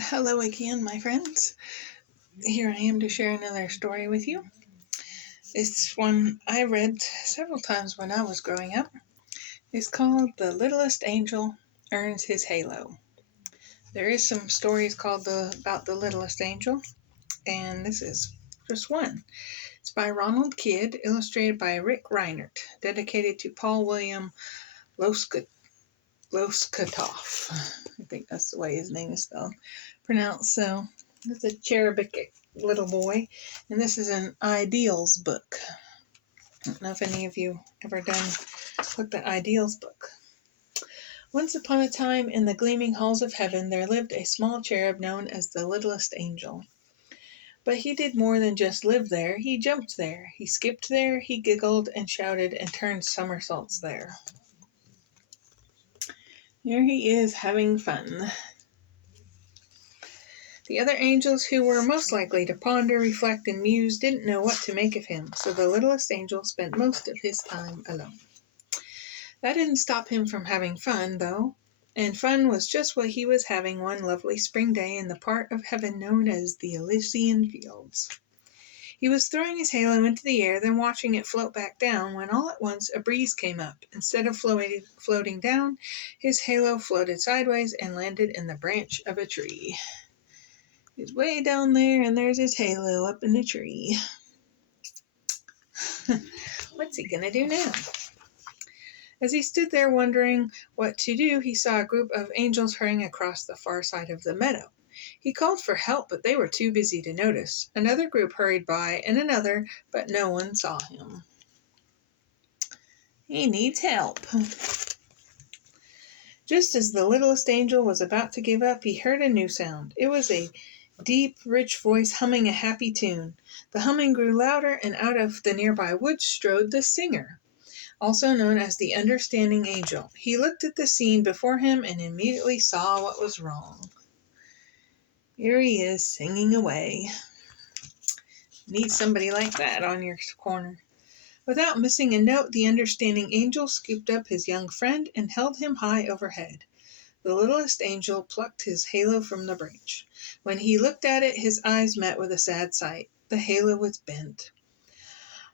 Hello again, my friends. Here I am to share another story with you. It's one I read several times when I was growing up. It's called The Littlest Angel Earns His Halo. There is some stories about the Littlest Angel, and this is just one. It's by Ronald Kidd, illustrated by Reinert, dedicated to Paul William Loscutoff. I think that's the way his name is pronounced. So it's a cherubic little boy, and this is an ideals book. I don't know if any of you ever looked at ideals book. Once upon a time, in the gleaming halls of heaven, there lived a small cherub known as the littlest angel. But he did more than just live there. He jumped there, he skipped there, he giggled and shouted and turned somersaults there. Here he is having fun. The other angels who were most likely to ponder, reflect, and muse didn't know what to make of him, so the littlest angel spent most of his time alone. That didn't stop him from having fun, though, and fun was just what he was having one lovely spring day in the part of heaven known as the Elysian Fields. He was throwing his halo into the air, then watching it float back down, when all at once a breeze came up. Instead of floating down, his halo floated sideways and landed in the branch of a tree. He's way down there, and there's his halo up in the tree. What's he gonna do now? As he stood there wondering what to do, he saw a group of angels hurrying across the far side of the meadow. He called for help, but they were too busy to notice. Another group hurried by, and another, but no one saw him. He needs help. Just as the littlest angel was about to give up, he heard a new sound. It was a deep, rich voice humming a happy tune. The humming grew louder, and out of the nearby woods strode the singer, also known as the understanding angel. He looked at the scene before him and immediately saw what was wrong. Here he is, singing away. Need somebody like that on your corner. Without missing a note, the understanding angel scooped up his young friend and held him high overhead. The littlest angel plucked his halo from the branch. When he looked at it, his eyes met with a sad sight. The halo was bent.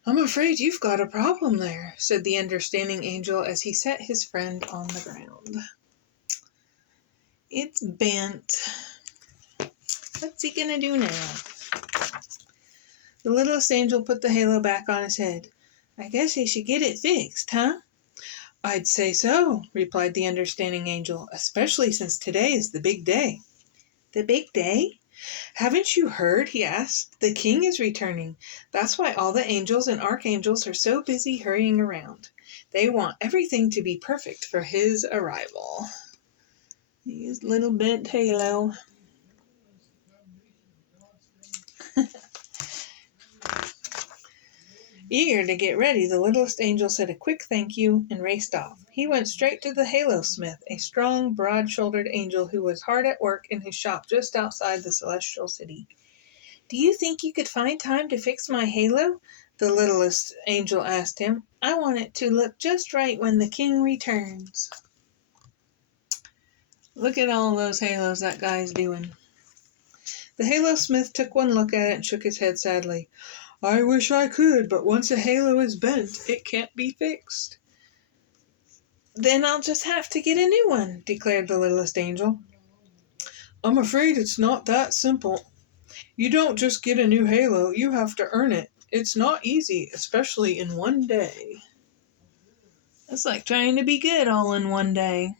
"I'm afraid you've got a problem there," said the understanding angel as he set his friend on the ground. "It's bent. What's he gonna do now?" The littlest angel put the halo back on his head. "I guess I should get it fixed, huh?" "I'd say so," replied the understanding angel, "especially since today is the big day." "The big day? Haven't you heard?" he asked. "The king is returning. That's why all the angels and archangels are so busy hurrying around. They want everything to be perfect for his arrival." His little bent halo. Eager to get ready, the littlest angel said a quick thank you and raced off. He went straight to the halo smith, a strong, broad-shouldered angel who was hard at work in his shop just outside the celestial city. "Do you think you could find time to fix my halo?" the littlest angel asked him. "I want it to look just right when the king returns." Look at all those halos that guy's doing. The halo smith took one look at it and shook his head sadly. "I wish I could, but once a halo is bent, it can't be fixed." "Then I'll just have to get a new one," declared the littlest angel. "I'm afraid it's not that simple. You don't just get a new halo, you have to earn it. It's not easy, especially in one day." That's like trying to be good all in one day.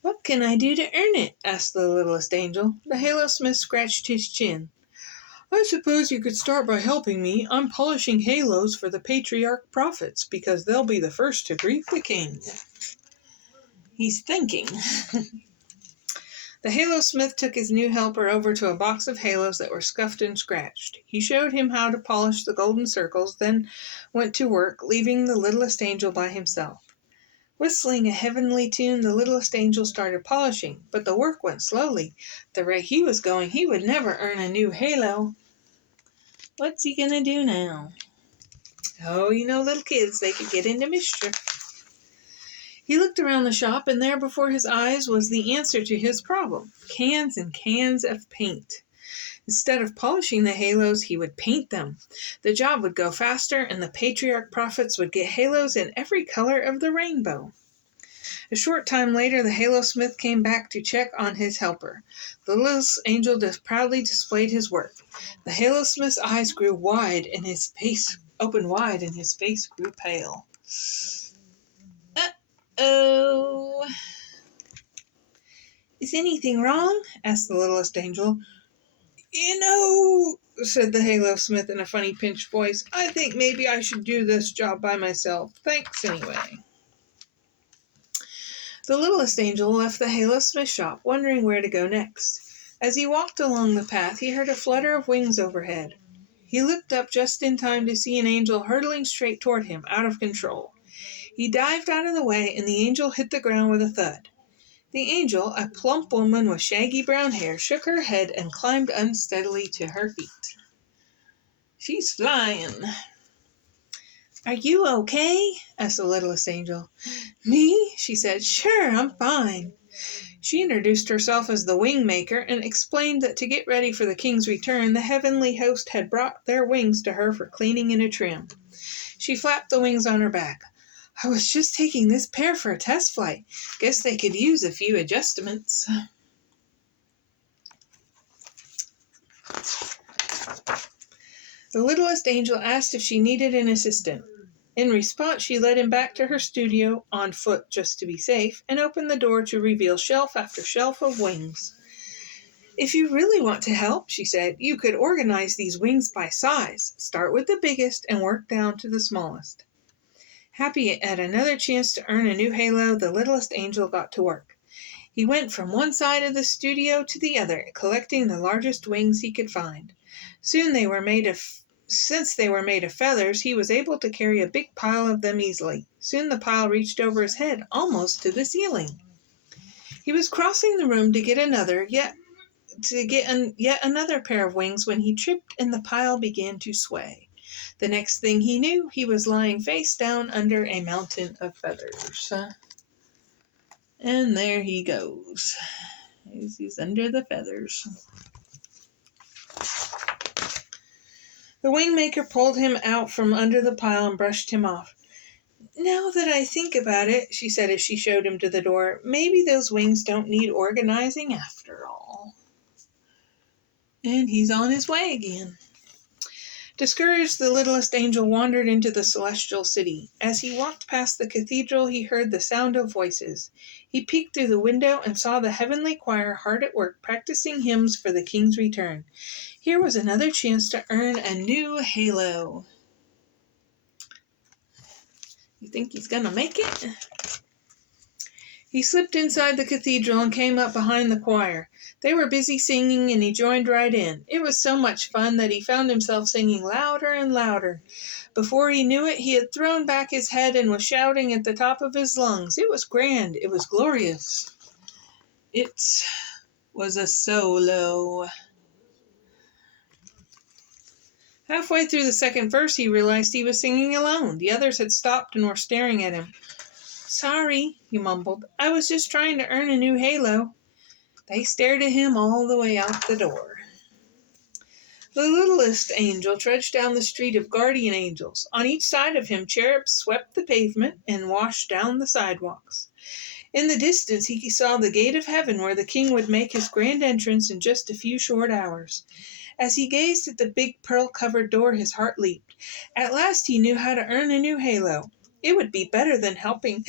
"What can I do to earn it?" asked the littlest angel. The halo smith scratched his chin. "I suppose you could start by helping me. I'm polishing halos for the patriarch prophets, because they'll be the first to greet the king." He's thinking. The halo smith took his new helper over to a box of halos that were scuffed and scratched. He showed him how to polish the golden circles, then went to work, leaving the littlest angel by himself. Whistling a heavenly tune, the littlest angel started polishing, but the work went slowly. At the rate he was going, he would never earn a new halo. What's he gonna do now? Oh, little kids, they could get into mischief. He looked around the shop, and there before his eyes was the answer to his problem: cans and cans of paint. Instead of polishing the halos, he would paint them. The job would go faster, and the patriarch prophets would get halos in every color of the rainbow. A short time later, the halo smith came back to check on his helper. The littlest angel proudly displayed his work. The halo smith's eyes grew wide, and his face opened wide, and his face grew pale. "Uh-oh. Is anything wrong?" asked the littlest angel. Said the halo smith in a funny pinched voice, "I think maybe I should do this job by myself. Thanks anyway." The littlest angel left the halo smith shop, wondering where to go next. As he walked along the path, he heard a flutter of wings overhead. He looked up just in time to see an angel hurtling straight toward him, out of control. He dived out of the way, and the angel hit the ground with a thud. The angel, a plump woman with shaggy brown hair, shook her head and climbed unsteadily to her feet. "She's flying." "Are you okay?" asked the littlest angel. "Me?" she said. "Sure, I'm fine." She introduced herself as the wing maker and explained that to get ready for the king's return, the heavenly host had brought their wings to her for cleaning and a trim. She flapped the wings on her back. "I was just taking this pair for a test flight. Guess they could use a few adjustments." The littlest angel asked if she needed an assistant. In response, she led him back to her studio, on foot just to be safe, and opened the door to reveal shelf after shelf of wings. "If you really want to help," she said, "you could organize these wings by size. Start with the biggest and work down to the smallest." Happy at another chance to earn a new halo, the littlest angel got to work. He went from one side of the studio to the other, collecting the largest wings he could find. Since they were made of feathers, he was able to carry a big pile of them easily. Soon the pile reached over his head, almost to the ceiling. He was crossing the room to get yet another pair of wings when he tripped and the pile began to sway. The next thing he knew, he was lying face down under a mountain of feathers. And there he goes. He's under the feathers. The wingmaker pulled him out from under the pile and brushed him off. "Now that I think about it," she said as she showed him to the door, "maybe those wings don't need organizing after all." And he's on his way again. Discouraged, the littlest angel wandered into the celestial city. As he walked past the cathedral, he heard the sound of voices. He peeked through the window and saw the heavenly choir hard at work practicing hymns for the king's return. Here was another chance to earn a new halo. You think he's gonna make it? He slipped inside the cathedral and came up behind the choir. They were busy singing, and he joined right in. It was so much fun that he found himself singing louder and louder. Before he knew it, he had thrown back his head and was shouting at the top of his lungs. It was grand. It was glorious. It was a solo. Halfway through the second verse, he realized he was singing alone. The others had stopped and were staring at him. "Sorry," he mumbled. "I was just trying to earn a new halo." They stared at him all the way out the door. The littlest angel trudged down the street of guardian angels. On each side of him, cherubs swept the pavement and washed down the sidewalks. In the distance, he saw the gate of heaven where the king would make his grand entrance in just a few short hours. As he gazed at the big pearl-covered door, his heart leaped. At last he knew how to earn a new halo. It would be better than helping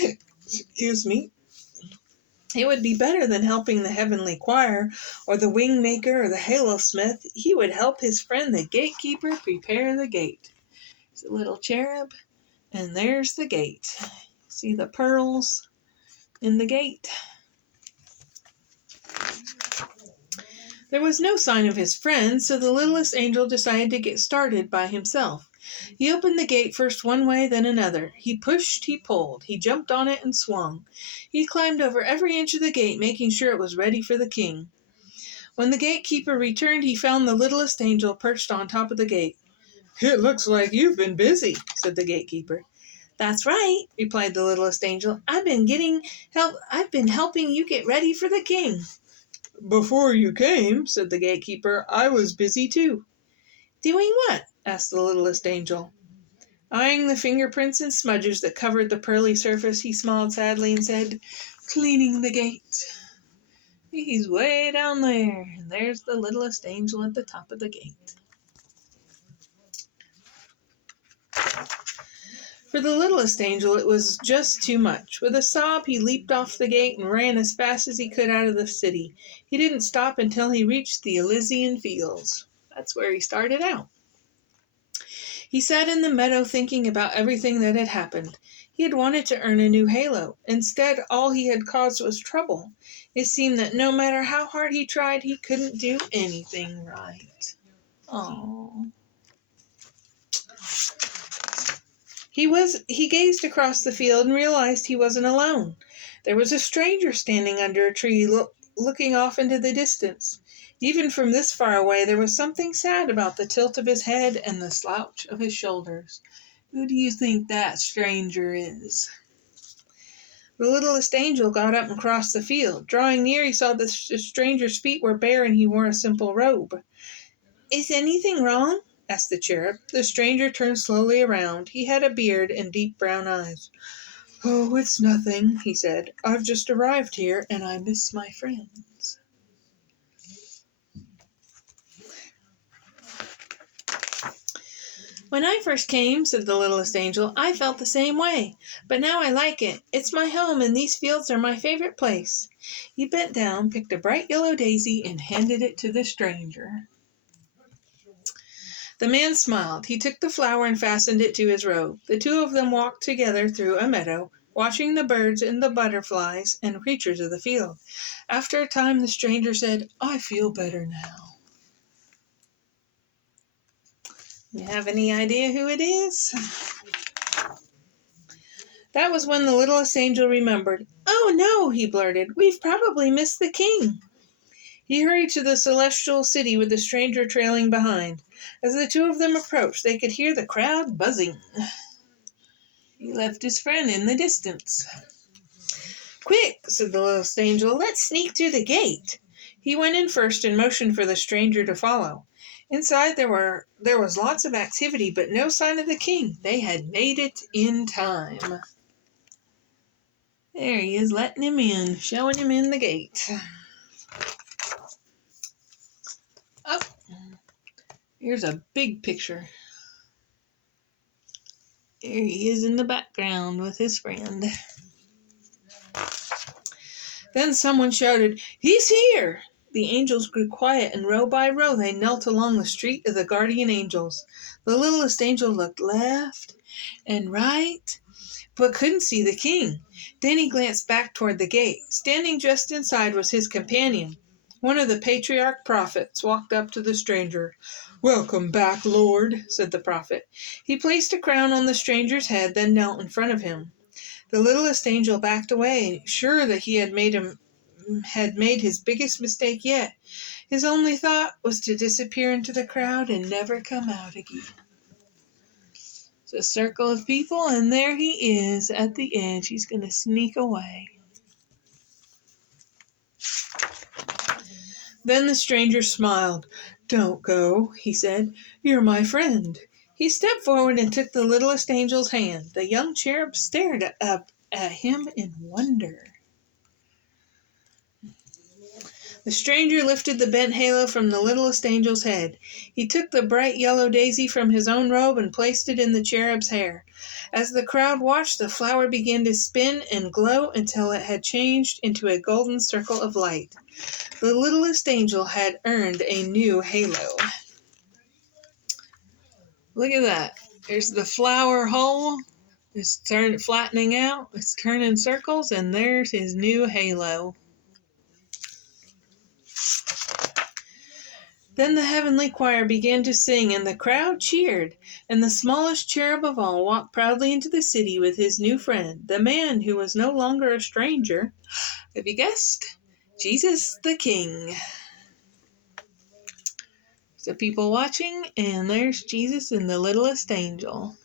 It would be better than helping the heavenly choir, or the wing maker, or the halo smith. He would help his friend the gatekeeper prepare the gate. It's a little cherub, and there's the gate. See the pearls in the gate? There was no sign of his friend, so the littlest angel decided to get started by himself. He opened the gate first one way, then another. He pushed, he pulled, he jumped on it and swung. He climbed over every inch of the gate, making sure it was ready for the king. When the gatekeeper returned, he found the littlest angel perched on top of the gate. "It looks like you've been busy," said the gatekeeper. "That's right," replied the littlest angel. I've been helping you get ready for the king." "Before you came," said the gatekeeper, "I was busy too." "Doing what?" asked the littlest angel. Eyeing the fingerprints and smudges that covered the pearly surface, he smiled sadly and said, "Cleaning the gate." He's way down there, and there's the littlest angel at the top of the gate. For the littlest angel, it was just too much. With a sob, he leaped off the gate and ran as fast as he could out of the city. He didn't stop until he reached the Elysian fields. That's where he started out. He sat in the meadow thinking about everything that had happened. He had wanted to earn a new halo. Instead, all he had caused was trouble. It seemed that no matter how hard he tried, he couldn't do anything right. Aww. He gazed across the field and realized he wasn't alone. There was a stranger standing under a tree, looking off into the distance. Even from this far away, there was something sad about the tilt of his head and the slouch of his shoulders. Who do you think that stranger is? The littlest angel got up and crossed the field. Drawing near, he saw the stranger's feet were bare and he wore a simple robe. "Is anything wrong?" asked the cherub. The stranger turned slowly around. He had a beard and deep brown eyes. "Oh, it's nothing," he said. "I've just arrived here and I miss my friends." "When I first came," said the littlest angel, "I felt the same way. But now I like it. It's my home and these fields are my favorite place." He bent down, picked a bright yellow daisy, and handed it to the stranger. The man smiled. He took the flower and fastened it to his robe. The two of them walked together through a meadow, watching the birds and the butterflies and creatures of the field. After a time, the stranger said, "I feel better now." You have any idea who it is? That was when the littlest angel remembered. "Oh no," he blurted, "we've probably missed the king." He hurried to the celestial city with the stranger trailing behind. As the two of them approached, they could hear the crowd buzzing. He left his friend in the distance. "Quick," said the littlest angel, "let's sneak through the gate." He went in first and motioned for the stranger to follow. Inside there was lots of activity, but no sign of the king. They had made it in time. There he is, letting him in, showing him in the gate. Oh, here's a big picture. There he is in the background with his friend. Then someone shouted, "He's here!" The angels grew quiet, and row by row they knelt along the street of the guardian angels. The littlest angel looked left and right, but couldn't see the king. Then he glanced back toward the gate. Standing just inside was his companion. One of the patriarch prophets walked up to the stranger. "Welcome back, Lord," said the prophet. He placed a crown on the stranger's head, then knelt in front of him. The littlest angel backed away, sure that he had made his biggest mistake yet. His only thought was to disappear into the crowd and never come out again. It's a circle of people, and there he is at the edge. He's going to sneak away. Then the stranger smiled. "Don't go," he said. "You're my friend." He stepped forward and took the littlest angel's hand. The young cherub stared up at him in wonder. The stranger lifted the bent halo from the littlest angel's head. He took the bright yellow daisy from his own robe and placed it in the cherub's hair. As the crowd watched, the flower began to spin and glow until it had changed into a golden circle of light. The littlest angel had earned a new halo. Look at that. There's the flower hole. It's flattening out. It's turning circles, and there's his new halo. Then the heavenly choir began to sing, and the crowd cheered. And the smallest cherub of all walked proudly into the city with his new friend, the man who was no longer a stranger. Have you guessed? Jesus the King. So people watching, and there's Jesus and the littlest angel.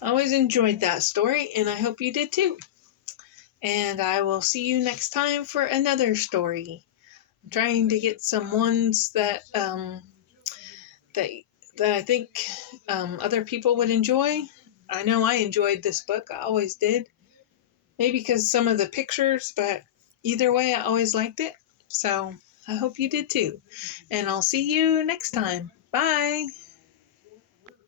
I always enjoyed that story, and I hope you did too. And I will see you next time for another story. I'm trying to get some ones that that I think other people would enjoy. I know I enjoyed this book. I always did. Maybe because some of the pictures, but either way, I always liked it. So I hope you did too. And I'll see you next time. Bye.